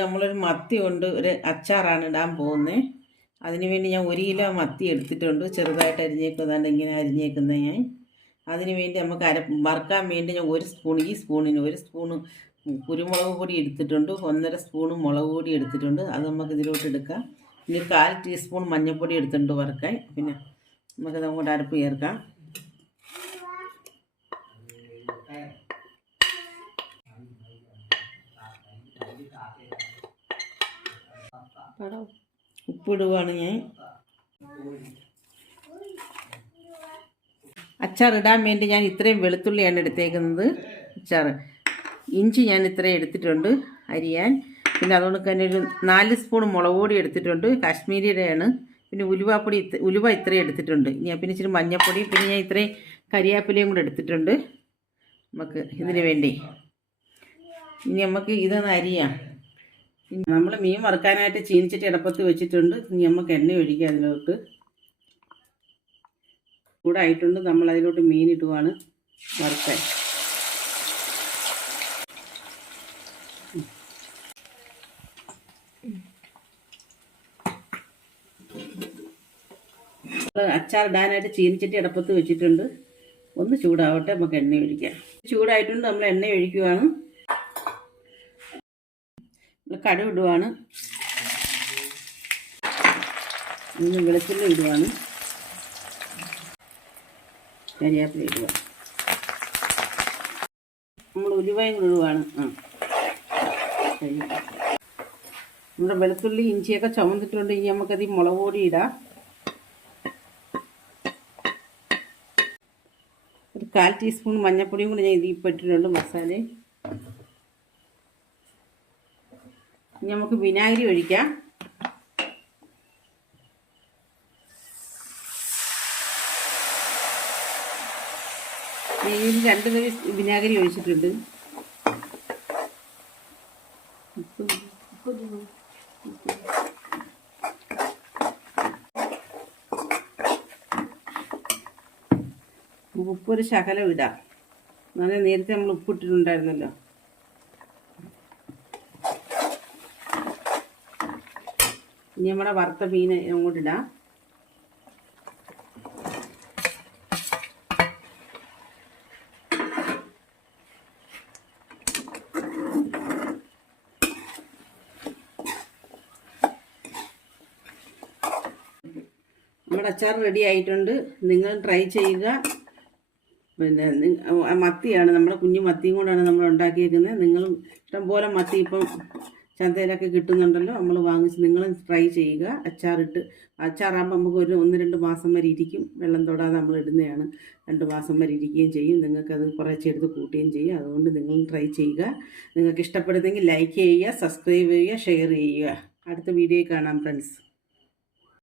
നമ്മളൊരു മത്തി കൊണ്ട് ഒരു അച്ചാറാണ് ഇടാൻ പോകുന്നത്. അതിന് വേണ്ടി ഞാൻ 1 കിലോ മത്തി എടുത്തിട്ടുണ്ട്. ചെറുതായിട്ട് അരിഞ്ഞേക്കുന്നതാണ് ഇങ്ങനെ അരിഞ്ഞേക്കുന്നത് ഞാൻ. അതിന് വേണ്ടി നമുക്ക് വറുക്കാൻ വേണ്ടി ഞാൻ 1 സ്പൂൺ, ഈ സ്പൂണിന് 1 സ്പൂണ് കുരുമുളക് പൊടി എടുത്തിട്ടുണ്ട്, 1.5 സ്പൂണ് മുളക് പൊടി എടുത്തിട്ടുണ്ട്. അത് നമുക്ക് ഇതിലോട്ട് എടുക്കാം. ഇനി 1/4 ടീസ്പൂൺ മഞ്ഞൾപ്പൊടി എടുത്തിട്ടുണ്ട് വറുക്കാൻ. പിന്നെ നമുക്കത് അങ്ങോട്ട് അരപ്പ് ചേർക്കാം. ഉപ്പിടുവാണ് ഞാൻ. അച്ചാറിടാൻ വേണ്ടി ഞാൻ ഇത്രയും വെളുത്തുള്ളിയാണ് എടുത്തേക്കുന്നത്. ഇഞ്ചി ഞാൻ ഇത്രയും എടുത്തിട്ടുണ്ട് അരിയാൻ. പിന്നെ അതുകൊണ്ട് തന്നെ ഒരു 4 സ്പൂൺ മുളക് പൊടി എടുത്തിട്ടുണ്ട്, കാശ്മീരിയുടെയാണ്. പിന്നെ ഉലുവ ഇത്രയും എടുത്തിട്ടുണ്ട്. പിന്നെ ഇച്ചിരി മഞ്ഞൾപ്പൊടി, പിന്നെ ഞാൻ ഇത്രയും കരിയാപ്പിലയും കൂടെ എടുത്തിട്ടുണ്ട് നമുക്ക് ഇതിന് വേണ്ടി. ഇനി നമുക്ക് ഇതൊന്ന് അരിയാം. നമ്മൾ മീൻ വറുക്കാനായിട്ട് ചീനിച്ചട്ടി അടപ്പത്ത് വെച്ചിട്ടുണ്ട്. ഇനി നമുക്ക് എണ്ണ ഒഴിക്കുക അതിലോട്ട്. ചൂടായിട്ടുണ്ട്. നമ്മൾ അതിലോട്ട് മീൻ ഇടുവാണ് വറുക്കാൻ. അച്ചാർ ഇടാനായിട്ട് ചീനിച്ചട്ടി അടപ്പത്ത് വെച്ചിട്ടുണ്ട്. ഒന്ന് ചൂടാവട്ടെ, നമുക്ക് എണ്ണ ഒഴിക്കാം. ചൂടായിട്ടുണ്ട്. നമ്മൾ എണ്ണ ഒഴിക്കുവാണ്. കടുക് ഇടുവാണ്. വെളുത്തുള്ളി ഇടുവാണ്. കരിയാപ്പില ഇടുക. നമ്മൾ ഉലുവയും കൂടെ ഇടുവാണ്. നമ്മുടെ വെളുത്തുള്ളി ഇഞ്ചിയൊക്കെ ചുമന്നിട്ടുണ്ട്. ഇനി നമുക്കത് മുളക് പൊടി ഇടാം. ഒരു 1/4 ടീസ്പൂൺ മഞ്ഞൾപ്പൊടിയും കൂടി ഞാൻ ഇതിൽ ഇട്ടിട്ടുണ്ട് മസാല. ഇനി നമുക്ക് വിനാഗിരി ഒഴിക്കാം. ഇതിൽ 2 കൈ വിനാഗിരി ഒഴിച്ചിട്ടുണ്ട്. ഉപ്പൊരു ശകലം ഇടാം. നേരത്തെ നമ്മൾ ഉപ്പിട്ടിട്ടുണ്ടായിരുന്നല്ലോ. ഇനി നമ്മുടെ വറുത്ത മീൻ അങ്ങോട്ടിടാം. നമ്മുടെ അച്ചാർ റെഡി ആയിട്ടുണ്ട്. നിങ്ങൾ ട്രൈ ചെയ്യുക. പിന്നെ മത്തിയാണ്, നമ്മുടെ കുഞ്ഞു മത്തിയും കൊണ്ടാണ് നമ്മൾ ഉണ്ടാക്കിയിരിക്കുന്നത്. നിങ്ങൾ ഇഷ്ടംപോലെ മത്തി ഇപ്പം ചന്തയിലൊക്കെ കിട്ടുന്നുണ്ടല്ലോ, നമ്മൾ വാങ്ങിച്ച് നിങ്ങൾ ട്രൈ ചെയ്യുക. അച്ചാറാകുമ്പോൾ നമുക്ക് 1-2 മാസം വരെ ഇരിക്കും. വെള്ളം തൊടാതെ നമ്മൾ ഇടുന്നതാണ്. 2 മാസം വരെ ഇരിക്കുകയും ചെയ്യും. നിങ്ങൾക്കത് കുറച്ചെടുത്ത് കൂട്ടുകയും ചെയ്യും. അതുകൊണ്ട് നിങ്ങൾ ട്രൈ ചെയ്യുക. നിങ്ങൾക്ക് ഇഷ്ടപ്പെടുന്നെങ്കിൽ ലൈക്ക് ചെയ്യുക, സബ്സ്ക്രൈബ് ചെയ്യുക, ഷെയർ ചെയ്യുക. അടുത്ത വീഡിയോയിൽ കാണാം ഫ്രണ്ട്സ്.